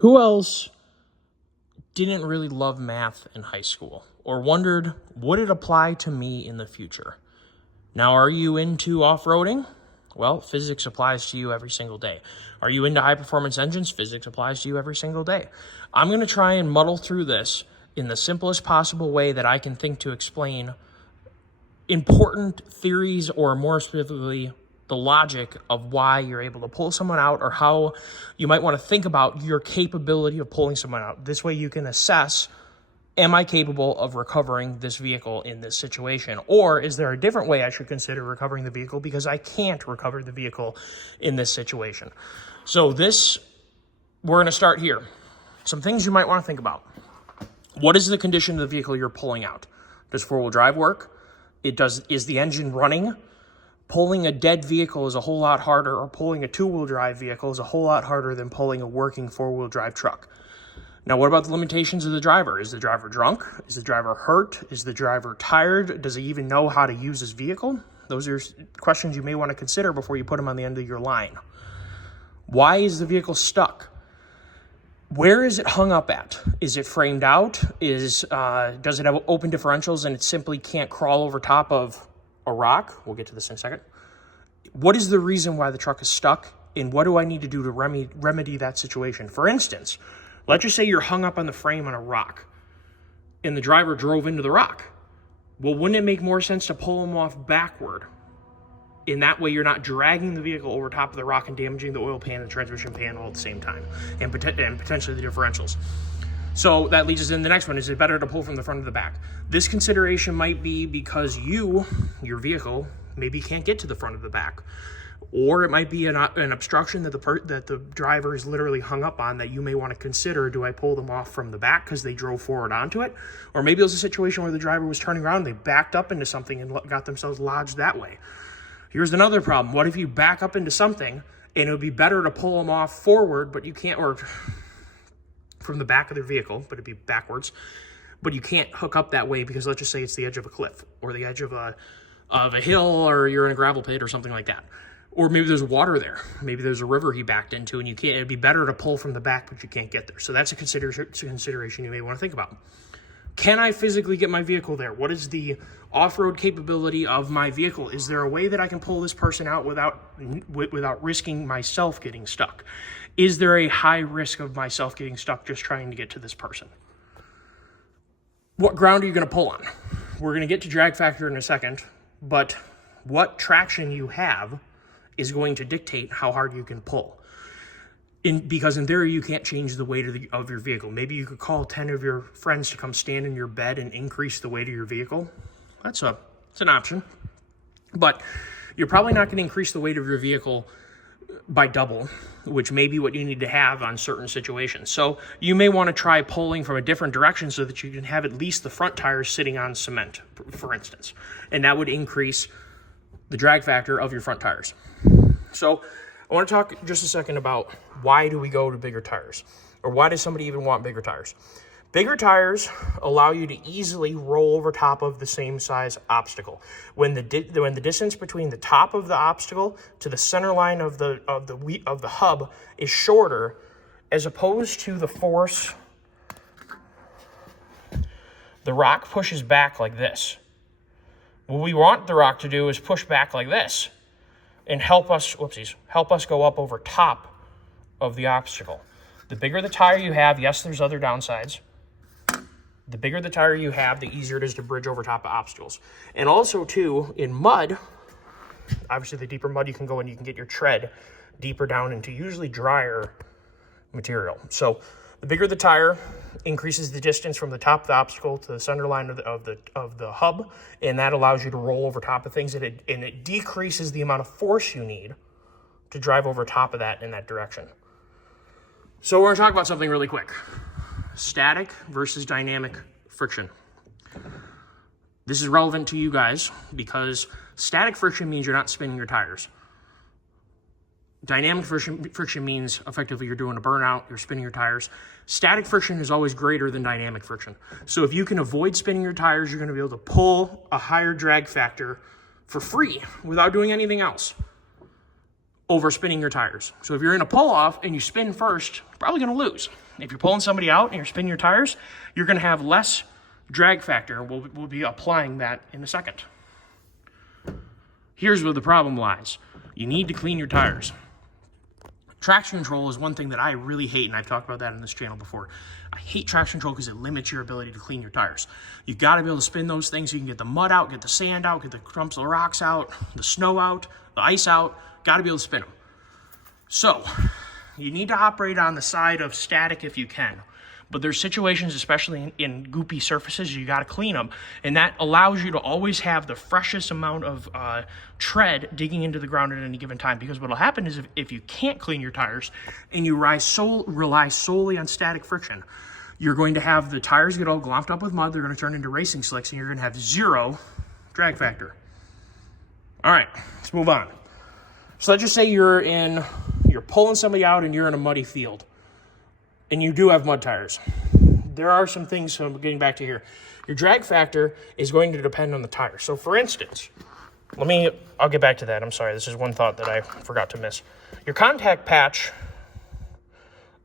Who else didn't really love math in high school or wondered, would it apply to me in the future? Now, are you into off-roading? Well, physics applies to you every single day. Are you into high-performance engines? Physics applies to you every single day. I'm going to try and muddle through this in the simplest possible way that I can think to explain important theories, or more specifically, the logic of why you're able to pull someone out, or how you might want to think about your capability of pulling someone out. This way you can assess, am I capable of recovering this vehicle in this situation? Or is there a different way I should consider recovering the vehicle because I can't recover the vehicle in this situation? So we're going to start here. Some things you might want to think about. What is the condition of the vehicle you're pulling out? Does four-wheel drive work? Is the engine running? Pulling a dead vehicle is a whole lot harder, or pulling a two-wheel drive vehicle is a whole lot harder than pulling a working four-wheel drive truck. Now, what about the limitations of the driver? Is the driver drunk? Is the driver hurt? Is the driver tired? Does he even know how to use his vehicle? Those are questions you may want to consider before you put him on the end of your line. Why is the vehicle stuck? Where is it hung up at? Is it framed out? Does it have open differentials and it simply can't crawl over top of a rock? We'll get to this in a second. What is the reason why the truck is stuck, and what do I need to do to remedy that situation? For instance, let's just say you're hung up on the frame on a rock and the driver drove into the rock. Well, wouldn't it make more sense to pull him off backward? In that way, you're not dragging the vehicle over top of the rock and damaging the oil pan and transmission pan all at the same time, and potentially the differentials. So that leads us in the next one. Is it better to pull from the front or the back? This consideration might be because your vehicle, maybe can't get to the front of the back. Or it might be an obstruction that the driver is literally hung up on that you may want to consider. Do I pull them off from the back because they drove forward onto it? Or maybe it was a situation where the driver was turning around, they backed up into something and got themselves lodged that way. Here's another problem. What if you back up into something and it would be better to pull them off forward, but you can't, or from the back of their vehicle, but it'd be backwards, but you can't hook up that way because let's just say it's the edge of a cliff or the edge of a hill, or you're in a gravel pit or something like that. Or maybe there's water there. Maybe there's a river he backed into and you can't, it'd be better to pull from the back, but you can't get there. So that's a consideration you may want to think about. Can I physically get my vehicle there? What is the off-road capability of my vehicle? Is there a way that I can pull this person out without risking myself getting stuck? Is there a high risk of myself getting stuck just trying to get to this person? What ground are you going to pull on? We're going to get to drag factor in a second, but what traction you have is going to dictate how hard you can pull. Because in theory, you can't change the weight of your vehicle. Maybe you could call 10 of your friends to come stand in your bed and increase the weight of your vehicle. It's an option. But you're probably not going to increase the weight of your vehicle by double, which may be what you need to have on certain situations. So you may want to try pulling from a different direction so that you can have at least the front tires sitting on cement, for instance. And that would increase the drag factor of your front tires. So I want to talk just a second about why do we go to bigger tires, or why does somebody even want bigger tires? Bigger tires allow you to easily roll over top of the same size obstacle. When the distance between the top of the obstacle to the center line of the hub is shorter, as opposed to the force the rock pushes back like this. What we want the rock to do is push back like this and help us go up over top of the obstacle. The bigger the tire you have, yes, there's other downsides. The bigger the tire you have, the easier it is to bridge over top of obstacles. And also, too, in mud, obviously the deeper mud you can go in, you can get your tread deeper down into usually drier material. So the bigger the tire increases the distance from the top of the obstacle to the center line of the hub, and that allows you to roll over top of things, and it decreases the amount of force you need to drive over top of that in that direction. So we're going to talk about something really quick. Static versus dynamic friction. This is relevant to you guys because static friction means you're not spinning your tires. Dynamic friction means effectively you're doing a burnout, you're spinning your tires. Static friction is always greater than dynamic friction. So if you can avoid spinning your tires, you're going to be able to pull a higher drag factor for free without doing anything else over spinning your tires. So if you're in a pull-off and you spin first, you're probably going to lose. if you're pulling somebody out and you're spinning your tires, you're going to have less drag factor. We'll be applying that in a second. Here's where the problem lies. You need to clean your tires. Traction control is one thing that I really hate, and I've talked about that on this channel before. I hate traction control because it limits your ability to clean your tires. You've got to be able to spin those things so you can get the mud out, get the sand out, get the clumps of rocks out, the snow out, the ice out. Got to be able to spin them. So, you need to operate on the side of static if you can. But there's situations, especially in goopy surfaces, you got to clean them. And that allows you to always have the freshest amount of tread digging into the ground at any given time. Because what will happen is if you can't clean your tires and you rely solely on static friction, you're going to have the tires get all glomped up with mud. They're going to turn into racing slicks, and you're going to have zero drag factor. All right, let's move on. So let's just say you're pulling somebody out and you're in a muddy field. And you do have mud tires. There are some things, so I'm getting back to here. Your drag factor is going to depend on the tire. So for instance, I'll get back to that. I'm sorry, this is one thought that I forgot to miss. Your contact patch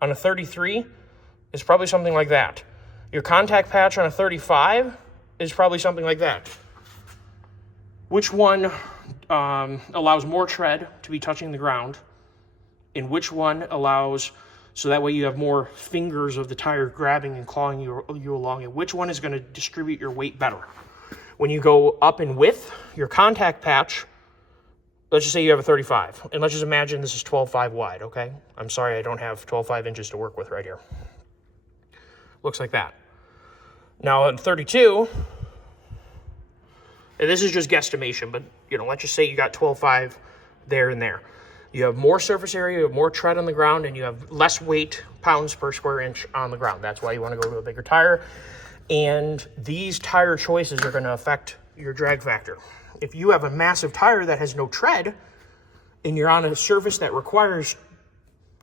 on a 33 is probably something like that. Your contact patch on a 35 is probably something like that. Which one allows more tread to be touching the ground? And which one allows... So that way you have more fingers of the tire grabbing and clawing you along. And which one is going to distribute your weight better? When you go up in width, your contact patch, let's just say you have a 35. And let's just imagine this is 12.5 wide, okay? I'm sorry I don't have 12.5 inches to work with right here. Looks like that. Now on 32, and this is just guesstimation, but let's just say you got 12.5 there and there. You have more surface area, you have more tread on the ground, and you have less weight, pounds per square inch on the ground. That's why you want to go to a bigger tire. And these tire choices are going to affect your drag factor. If you have a massive tire that has no tread, and you're on a surface that requires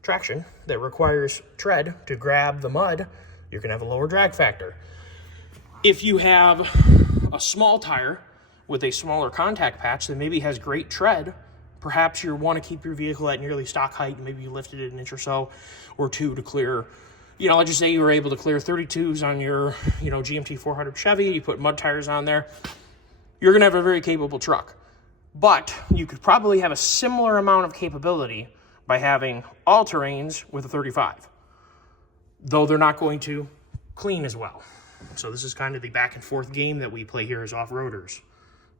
traction, that requires tread to grab the mud, you're going to have a lower drag factor. If you have a small tire with a smaller contact patch that maybe has great tread, perhaps you want to keep your vehicle at nearly stock height, and maybe you lifted it an inch or so or two to clear, let's just say you were able to clear 32s on your, GMT 400 Chevy, you put mud tires on there, you're going to have a very capable truck. But you could probably have a similar amount of capability by having all-terrains with a 35, though they're not going to clean as well. So this is kind of the back and forth game that we play here as off-roaders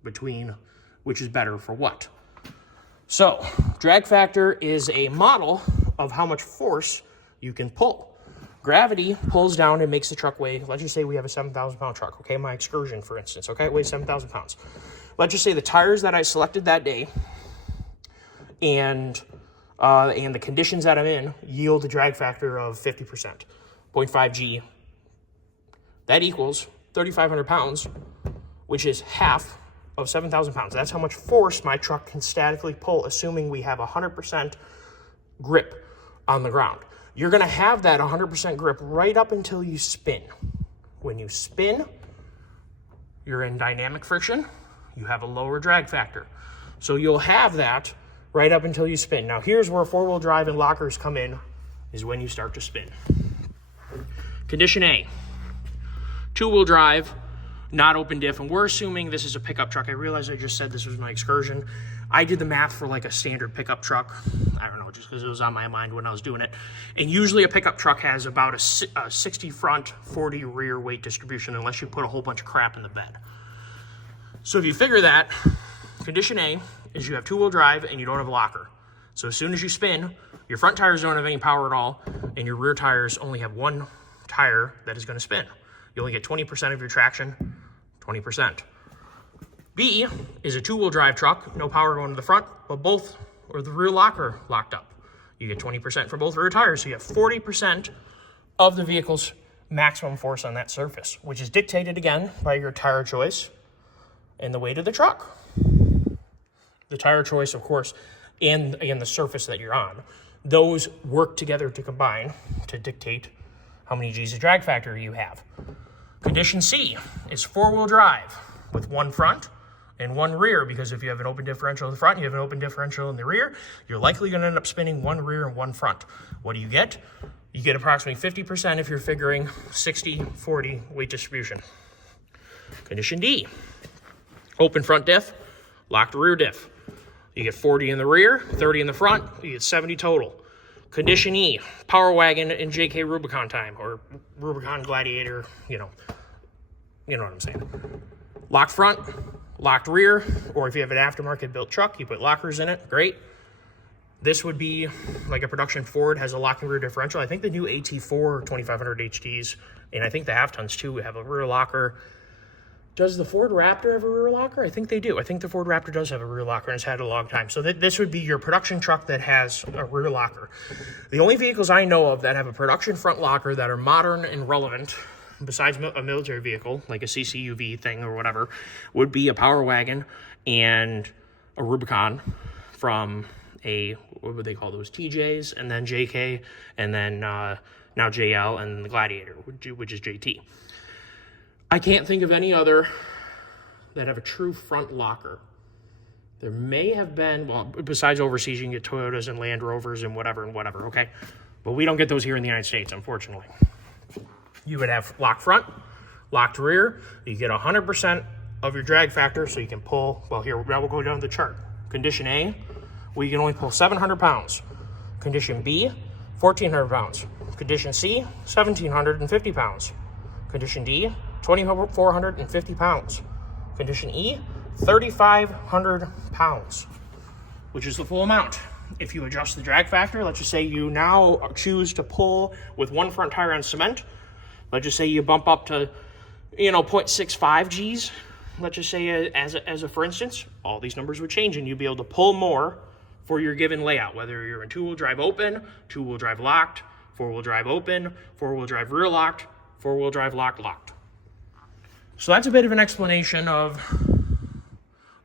between which is better for what. So, drag factor is a model of how much force you can pull. Gravity pulls down and makes the truck weigh, let's just say we have a 7,000 pound truck, okay? My Excursion, for instance, okay? It weighs 7,000 pounds. Let's just say the tires that I selected that day and the conditions that I'm in yield a drag factor of 50%, 0.5 G. That equals 3,500 pounds, which is half of 7,000 pounds. That's how much force my truck can statically pull, assuming we have 100% grip on the ground. You're going to have that 100% grip right up until you spin. When you spin, you're in dynamic friction. You have a lower drag factor. So you'll have that right up until you spin. Now here's where four-wheel drive and lockers come in, is when you start to spin. Condition A, two-wheel drive, not open diff, and we're assuming this is a pickup truck. I realize I just said this was my Excursion. I did the math for like a standard pickup truck. I don't know, just because it was on my mind when I was doing it. And usually a pickup truck has about a 60 front, 40 rear weight distribution, unless you put a whole bunch of crap in the bed. So if you figure that, condition A is you have two-wheel drive and you don't have a locker. So as soon as you spin, your front tires don't have any power at all, and your rear tires only have one tire that is going to spin. You only get 20% of your traction, 20%. B is a two-wheel drive truck, no power going to the front, but both, or the rear locker locked up. You get 20% for both rear tires, so you have 40% of the vehicle's maximum force on that surface, which is dictated again by your tire choice and the weight of the truck. The tire choice, of course, and the surface that you're on, those work together to combine to dictate how many G's of drag factor you have. Condition C is four-wheel drive with one front and one rear, because if you have an open differential in the front, you have an open differential in the rear, you're likely going to end up spinning one rear and one front. What do you get? You get approximately 50% if you're figuring 60-40 weight distribution. Condition D, open front diff, locked rear diff. You get 40 in the rear, 30 in the front, you get 70 total. Condition E, Power Wagon and JK Rubicon time, or Rubicon Gladiator, you know what I'm saying. Locked front, locked rear, or if you have an aftermarket built truck, you put lockers in it, great. This would be like a production Ford has a locking rear differential. I think the new AT4 2500 HDs, and I think the half tons too, have a rear locker. Does the Ford Raptor have a rear locker? I think they do. I think the Ford Raptor does have a rear locker and it's had it a long time. So this would be your production truck that has a rear locker. The only vehicles I know of that have a production front locker that are modern and relevant, besides a military vehicle, like a CCUV thing or whatever, would be a Power Wagon and a Rubicon from what would they call those, TJs, and then JK, and then now JL, and the Gladiator, which is JT. I can't think of any other that have a true front locker. There may have been, well, besides overseas, you can get Toyotas and Land Rovers and whatever, okay? But we don't get those here in the United States, unfortunately. You would have locked front, locked rear. You get 100% of your drag factor, so you can pull, well, here, now we'll go down the chart. Condition A, we can only pull 700 pounds. Condition B, 1,400 pounds. Condition C, 1,750 pounds. Condition D, 2,450 pounds. Condition E, 3,500 pounds, which is the full amount. If you adjust the drag factor, let's just say you now choose to pull with one front tire on cement. Let's just say you bump up to, 0.65 Gs. Let's just say as a for instance, all these numbers would change and you'd be able to pull more for your given layout, whether you're in two-wheel drive open, two-wheel drive locked, four-wheel drive open, four-wheel drive rear locked, four-wheel drive locked. So that's a bit of an explanation of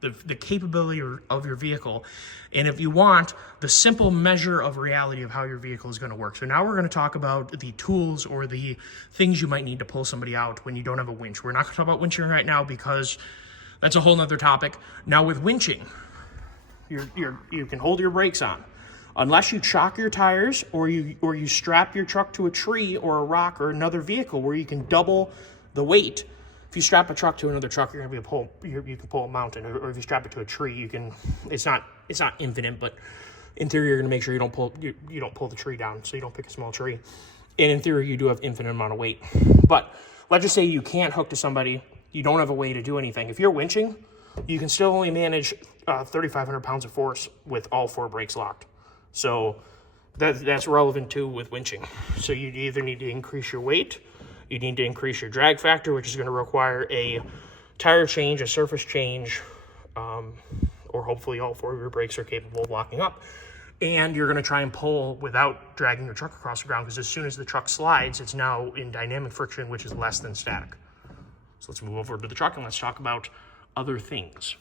the capability of your vehicle. And if you want, the simple measure of reality of how your vehicle is going to work. So now we're going to talk about the tools or the things you might need to pull somebody out when you don't have a winch. We're not going to talk about winching right now because that's a whole nother topic. Now with winching, you can hold your brakes on. Unless you chock your tires or you strap your truck to a tree or a rock or another vehicle where you can double the weight. If you strap a truck to another truck, you're gonna be able to you can pull a mountain, or if you strap it to a tree, you can. It's not infinite, but in theory, you're gonna make sure you don't pull the tree down, so you don't pick a small tree. And in theory, you do have infinite amount of weight. But let's just say you can't hook to somebody, you don't have a way to do anything. If you're winching, you can still only manage 3,500 pounds of force with all four brakes locked. So that's relevant too with winching. So you either need to increase your weight, you need to increase your drag factor, which is going to require a tire change, a surface change, or hopefully all four of your brakes are capable of locking up. And you're going to try and pull without dragging your truck across the ground, because as soon as the truck slides, it's now in dynamic friction, which is less than static. So let's move over to the truck and let's talk about other things.